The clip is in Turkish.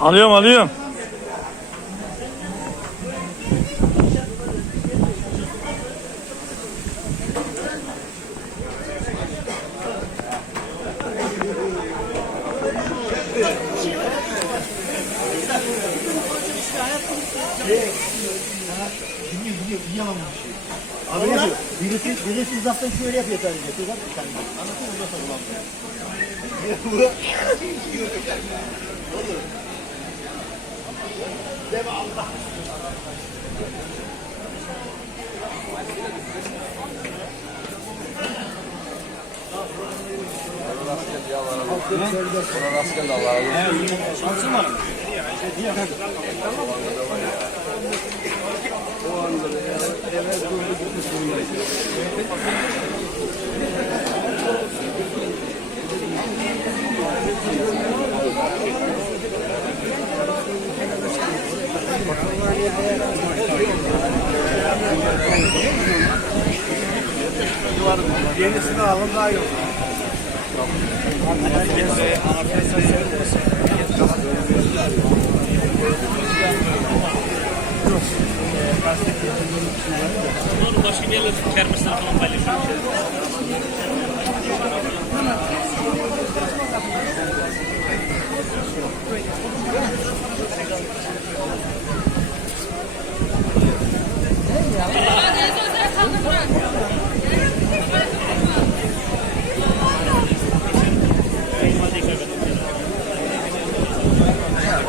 Alıyorum alıyorum. Abi yapıyor. Birisi, birisi uzaktan şöyle yapıyor sadece. Uzak bir tane. Anlatıyor mu nasıl bulamıyor? Deme Allah. Ona rast geldi Allah razı olsun. Şansın var mı? Yenisini alın daha iyi olur. Başka yerler kermesler falan paylaşıyor.